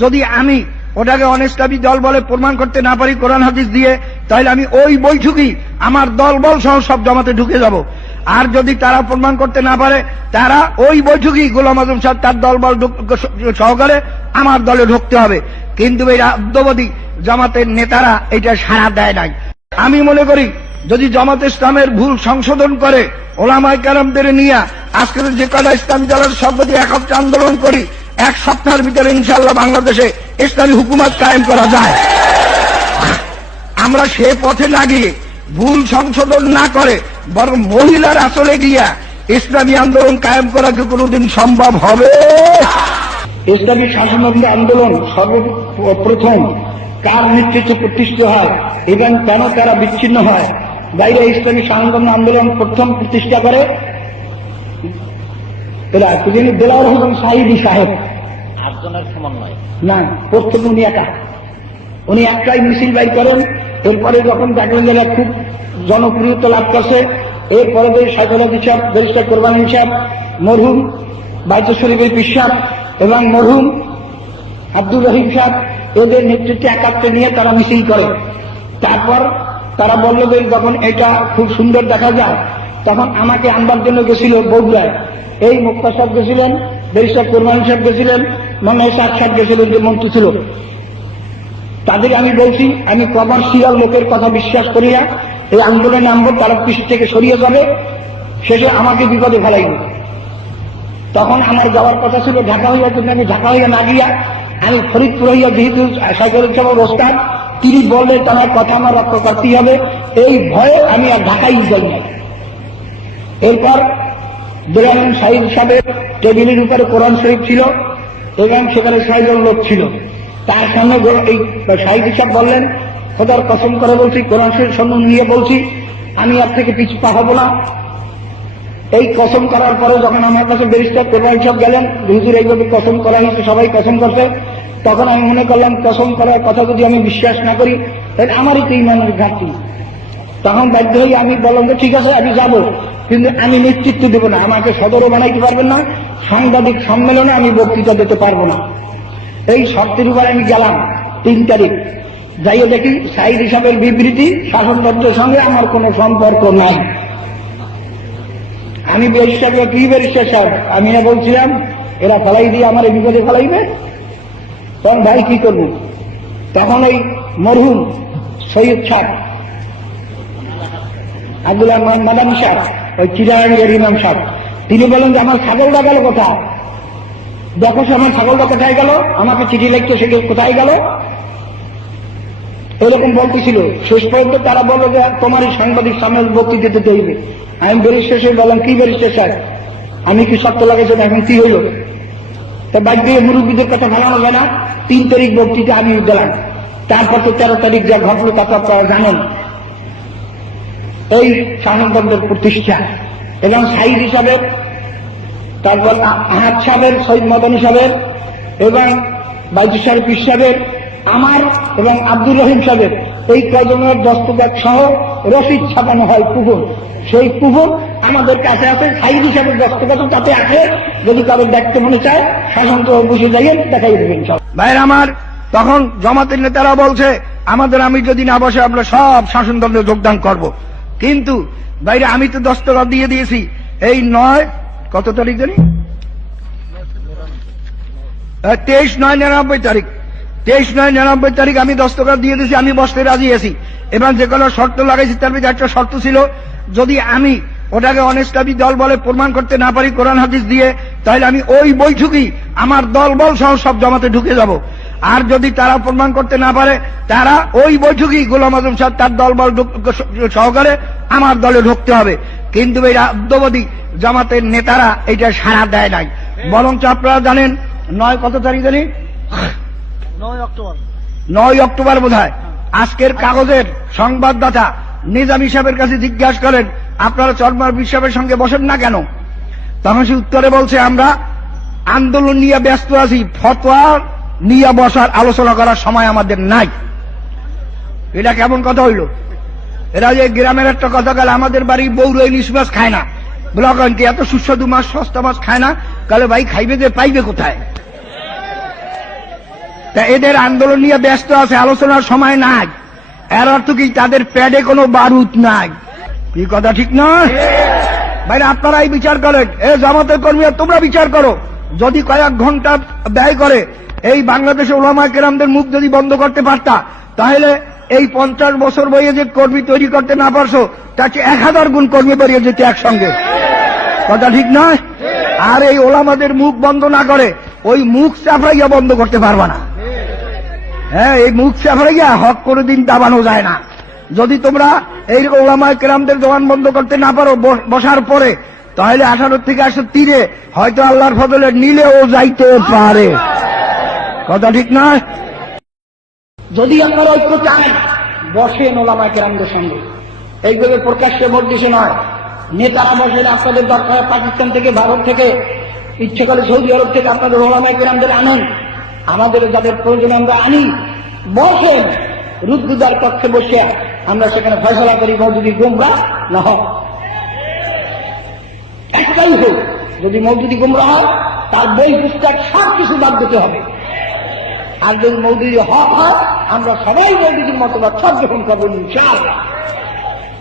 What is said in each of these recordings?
যদি আমি ওটাকে অনিসলামী দল বলে প্রমাণ করতে না পারি কোরআন হাদিস দিয়ে, তাহলে আমি ওই বৈঠকই আমার দল বল সহ সব জামাতে ঢুকে যাব। আর যদি তারা প্রমাণ করতে না পারে, তারা ওই বৈঠকই গোলাম আজম সাহেব তার দল বল সহকারে আমার দলে ঢুকতে হবে। কিন্তু এই রাদ্যবাদী জামাতের নেতারা এটা সাড়া দেয় নাই। আমি মনে করি যদি জামাত ইসলামের ভুল সংশোধন করে ওলামায়ে কেরামদের নিয়ে আজকে যে কটা ইসলামী দলের সভাপতি একত্রে আন্দোলন করি, এক সপ্তাহের ভিতরে ইনশাআল্লাহ বাংলাদেশে ইসলামী হুকুমত কায়েম করা যায়। আমরা সে পথে না গিয়ে ভুল সংশোধন না করে বরং মহিলার আসলে গিয়া ইসলামী আন্দোলন কায়েম করা কি কোনোদিন সম্ভব হবে? ইসলামী শাসনতন্ত্র আন্দোলন সর্বপ্রথম কার নেতৃত্বে প্রতিষ্ঠিত হয় এবং কেন তারা বিচ্ছিন্ন হয়? বাইরে ইসলামী শাসনতন্ত্র আন্দোলন প্রথম প্রতিষ্ঠা করে দেলাওয়ার হোসেন সাঈদী সাহেব। 8 জনের সমন্বয় না, প্রথম উনি একটাই মিছিল বাইর করেন। এরপরে যখন দেখলেন যে খুব জনপ্রিয়তা লাভ করছে, এরপরে সাইকোলজি সাহেব, ব্যারিস্টার কোরবানী সাহেব, মরহুম বাইতুল শরীফের পীর সাহেব এবং মরহুম আব্দুর রহিম সাহেব, এদের নেতৃত্বে একাত্রে নিয়ে তারা মিছিল করে। তারপর তারা বলল যে যখন এটা খুব সুন্দর দেখা যায়, তখন আমাকে আনবার জন্য গেছিল বগুড়ায়। এই মুক্তা সাহেব গেছিলেন, ব্যারিস্টার কোরবানী সাহেব গেছিলেন, মনে সাহেব গেছিলেন, যে মন্ত্রী ছিল। তাদের আমি বলছি আমি কমার্শিয়াল লোকের কথা বিশ্বাস করি না, এই আন্দোলনে নামবো, তারা কিছু থেকে সরিয়ে যাবে, শেষে আমাকে বিপদে ফেলাইবে। তখন আমার যাওয়ার কথা ছিল ঢাকা হইয়া, কিন্তু আমি ঢাকা হইয়া না গিয়া আমি ফরিদপুর হইয়া, যেহেতু সাইকেল সাহেব ওস্তাদ, তিনি বললেন তার কথা আমার রক্ষা করতেই হবে, এই ভয়ে আমি আর ঢাকাই যাই না। এরপর দেখলেন সাহিদ সাহেবের টেবিলের উপরে কোরআন শরীফ ছিল এবং সেখানে 6 জন লোক ছিল। তার সামনে এই সাহিদ সাহেব বললেন, খোদার কসম করে বলছি, কোরআন শরীফ সামনে নিয়ে বলছি, আমি আর থেকে পিছু পা হবো না। এই কসম করার পরে যখন আমার কাছে ব্যারিস্টার কোরবানী সাহেব গেলেন, হুজুর এইভাবে কসম করা হয়েছে, সবাই কসম করছে, তখন আমি মনে করলাম কসম করার কথা যদি আমি বিশ্বাস না করি তাহলে আমারই তো ইমানের ঘাটতি। তখন বাধ্য হয়ে আমি বললাম যে ঠিক আছে আমি যাব, কিন্তু আমি নেতৃত্ব দেব না, আমাকে সদরও বানাইতে পারবেন না, সাংবাদিক সম্মেলনে আমি বক্তৃতা দিতে পারবো না। এই শর্তের উপর আমি গেলাম 3 তারিখ। যাইয়ে দেখি সাঈদ সাহেবের বিবৃতি শাসনতন্ত্রের সঙ্গে আমার কোনো সম্পর্ক নাই। আমি ব্যারিস্টারকে কি ব্যারিস্টার সাহেব, আমি না বলছিলাম এরা ফেলাই দিয়ে আমার বিপদে ফেলাইবে, তখন ভাই কি করব? তখন ওই মরহুম সৈয়দ সাহেব, আব্দুল্লাহ মাদানী সাহেব, ওই চিরাঙ্গের ইমাম সাহেব, তিনি বলেন যে আমার ছাগলটা গেল কোথায়? দেখো আমার ছাগলটা কোথায় গেল, আমাকে চিঠি লিখতে সে কোথায় গেল, এরকম বলতেছিল। শেষ পর্যন্ত তারা বললো যে তোমার এই সাংবাদিক সামনে বক্তৃতা দিতে হইবে। আমি ব্যারিস্টার সাহেব বললাম, কি ব্যারিস্টার সাহেব, আমি কি শর্ত লাগাইছেন, এখন কি হইল? তা বাদ দিয়ে মুরব্বীদের কথা ভাঙানো যায় না। 3 তারিখ বক্তৃতা আমি দিলাম। তারপর তো 13 তারিখ যা ঘটলো তা তো আপনারা জানেন। এই শাসনতন্ত্রের প্রতিষ্ঠা এবং সাঈদ সাহেবের, তারপর আহাদ সাহেবের, সৈয়দ মাদানী সাহেবের এবং বাইতুল শরীফ পীর সাহেবের, আমার এবং আব্দুর রহিম সাহেবের এই কজনের দস্তখত সহ রসিদ ছাপানো হয় কুপন। সেই কুপন আমাদের কাছে আছে, সাঈদ সাহেবের দস্তখত তাতে আছে। যদি কারো দেখতে মনে চায় শাসনতন্ত্র বসে যাইয়েন, দেখাই দেবেন সব। ভাইয়ের আমার, তখন জামাতের নেতারা বলছে আমাদের আমি যদি না বসে আমরা সব শাসনতন্ত্রে যোগদান করব। কিন্তু বাইরে আমি তো দস্তখত দিয়ে দিয়েছি এই 9 কত তারিখ জানি 23/9/99 তারিখ 23/9/99 তারিখ আমি দস্তখত দিয়ে দিয়েছি, আমি বসতে রাজি আছি। এবং যে কোনো শর্ত লাগাইছি তার ভিতরে একটা শর্ত ছিল, যদি আমি ওটাকে অনিসলামী দল বলে প্রমাণ করতে না পারি কোরআন হাদিস দিয়ে, তাহলে আমি ওই বৈঠকই আমার দল বল সহ সব জামাতে ঢুকে যাব। আর যদি তারা প্রমাণ করতে না পারে, তারা ওই বৈঠকই গোলাম আজম সাহেব তার দল বল সহকারে আমার দলে ঢুকতে হবে। কিন্তু এই রাদ্যবাদী জামাতের নেতারা এটা সাড়া দেয় নাই। বরঞ্চ আপনারা জানেন 9 কত তারিখ জানি 9 অক্টোবর বোধ হয়, আজকের কাগজের সংবাদদাতা নিজামী সাহেবের কাছে জিজ্ঞাসা করেন আপনারা চরমার সাহেবের সঙ্গে বসেন না কেন? তখন সে উত্তরে বলছে আমরা আন্দোলন নিয়ে ব্যস্ত আছি, ফতোয়া নিয়ে বসার আলোচনা করার সময় আমাদের নাই। এটা কেমন কথা হইল? এরা যে গ্রামের একটা কথা গেল, আমাদের বাড়ি বউর ইলিশ মাছ খায় না, ব্লক এত সুস্বাদু মাছ সস্তা মাছ খায় না, কালে ভাই খাইবে যে পাইবে কোথায়? তা এদের আন্দোলন নিয়ে ব্যস্ত আছে, আলোচনার সময় নাই। এর অর্থ কি তাদের প্যাডে কোনো বারুদ নাই? কি কথা ঠিক নয়? ভাই আপনারাই বিচার করেন, এ জামাতের কর্মীরা তোমরা বিচার করো। যদি কয়েক ঘন্টা ব্যয় করে এই বাংলাদেশে ওলামায়ে কেরামদের মুখ যদি বন্ধ করতে পারতা, তাহলে এই 50 বছর বইয়ে যে কর্মী তৈরি করতে না পারছো তার চেয়ে 1000 গুণ কর্মী বেরিয়ে যেতে একসঙ্গে। কথা ঠিক নয়? আর এই ওলামাদের মুখ বন্ধ না করে ওই মুখ চাপড়াইয়া বন্ধ করতে পারবা না। হ্যাঁ, এই মুখ চাপড়াইয়া হক কোনোদিন দাবানো যায় না। যদি তোমরা এই ওলামায়ে কেরামদের জবান বন্ধ করতে না পারো বসার পরে, তাহলে 18 থেকে 103 হয়তো আল্লাহর ফজলে নিলেও যাইতে পারে। কথা ঠিক নয়? যদি আপনারা ঐক্য চান, বসেন ওলামায়ে কেরামদের সঙ্গে। এইভাবে প্রকাশ্যে ভোট দিছে নয়, নেতারা বসেন। আপনাদের দরকার পাকিস্তান থেকে, ভারত থেকে, ইচ্ছে করে সৌদি আরব থেকে আপনাদের ওলামায়ে কেরামদের আনেন। আমাদের যাদের প্রয়োজন আমরা আনি। বসেন, রুদ্দুদার পক্ষে বসে আমরা সেখানে ফয়সলা করি, মওদুদি গুমরাহ না হোক। একটাই হোক, যদি মওদুদি গুমরাহ হয় তার বই পুস্তক সব কিছু বাদ দিতে হবে। আর যদি মওদুদি হক হয়, আমরা সবাই মওদুদির মতবাদ সব গ্রহণ করবো ইনশাআল্লাহ।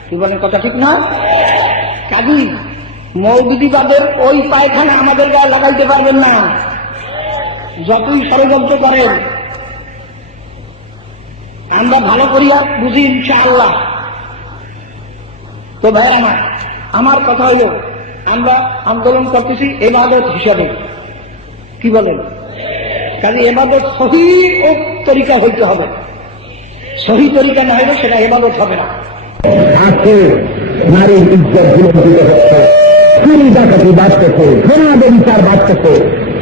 কি বলেন? কথা ঠিক না? কাজী মওদুদিবাদের ওই পায়খানা আমাদের গায়ে লাগাইতে পারবেন না, যতই ষড়যন্ত্র করেন। আমরা ভালো করিয়া বুঝি ইনশাআল্লাহ। তো ভাইরা আমার কথা হইল, আমরা আন্দোলন করতেছি ইবাদত হিসাবে। কি বলেন? কাজে ইবাদত সহি ও তরিকা হইতে হবে। সহি তরিকা না হলে সেটা ইবাদত হবে না। আজকে নারীর ইজ্জত বিলম্বিত হচ্ছে, চুরি ডাকাতি বাড়তেছে, ঘোড়াদের বিচার বাড়তেছে,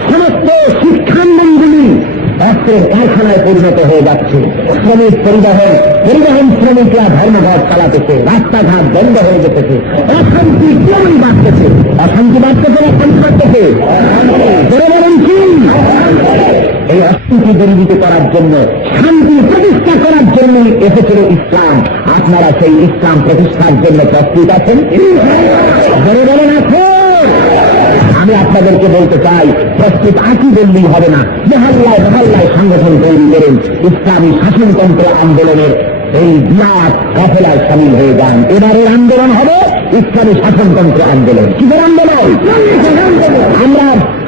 সমস্ত শিক্ষাঙ্গনগুলি অস্ত্রের কারখানায় পরিণত হয়ে যাচ্ছে। শ্রমিক পরিবহন শ্রমিকরা ধর্মঘট চালাতেছে, রাস্তাঘাট বন্ধ হয়ে যেতেছে, অশান্তি ক্রমেই বাড়তেছে। অশান্তি বাড়তেছে, অশান্তি বাড়তেছে। বলেন কি? এই অশান্তি দূরীভূত করার জন্য, শান্তি প্রতিষ্ঠা করার জন্য এসেছিল ইসলাম। আপনারা সেই ইসলাম প্রতিষ্ঠার জন্য প্রস্তুত আছেন? বলেন আছেন? আমি আপনাদেরকে বলতে চাই, প্রস্তুত আছি বললেই হবে না। মহল্লায় মহল্লায় সংগঠন তৈরি করুন, ইসলামী শাসনতন্ত্র আন্দোলনের এই বিরাট কাফেলায় সামিল হয়ে যান। এবারের আন্দোলন হবে ইসলামী শাসনতন্ত্র আন্দোলন। কিসের আন্দোলন?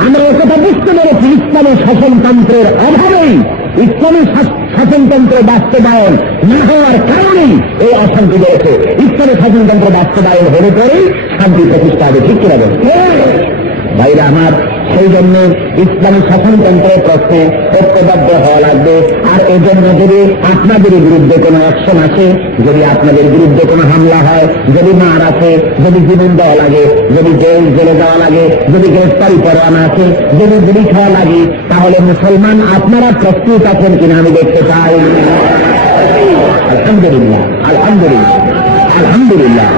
আমরা একথা বুঝতে পেরেছি, ইসলামী শাসনতন্ত্রের অভাবেই, ইসলামী শাসনতন্ত্র বাস্তবায়ন না হওয়ার কারণেই এই অশান্তি বেড়েছে। ইসলামী শাসনতন্ত্র বাস্তবায়ন হলে পরেই শান্তি প্রতিষ্ঠা হবে। ঠিক কিনা বলেন ভাইরা আমার? সেই জন্য ইসলামী শাসনতন্ত্রের প্রশ্নে ঐক্যবদ্ধ হওয়া লাগবে। আর এই জন্য যদি আপনাদের বিরুদ্ধে কোনো অ্যাকশন আসে, যদি আপনাদের বিরুদ্ধে কোনো হামলা হয়, যদি মার আছে, যদি জীবন দেওয়া লাগে, যদি জেলে যাওয়া লাগে, যদি গ্রেফতারি পরোয়ানা আছে, যদি গুলি খাওয়া লাগে, তাহলে মুসলমান আপনারা প্রস্তুত আছেন কিনা আমি দেখতে চাই। আলহামদুলিল্লাহ, আলহামদুলিল্লাহ, আলহামদুলিল্লাহ।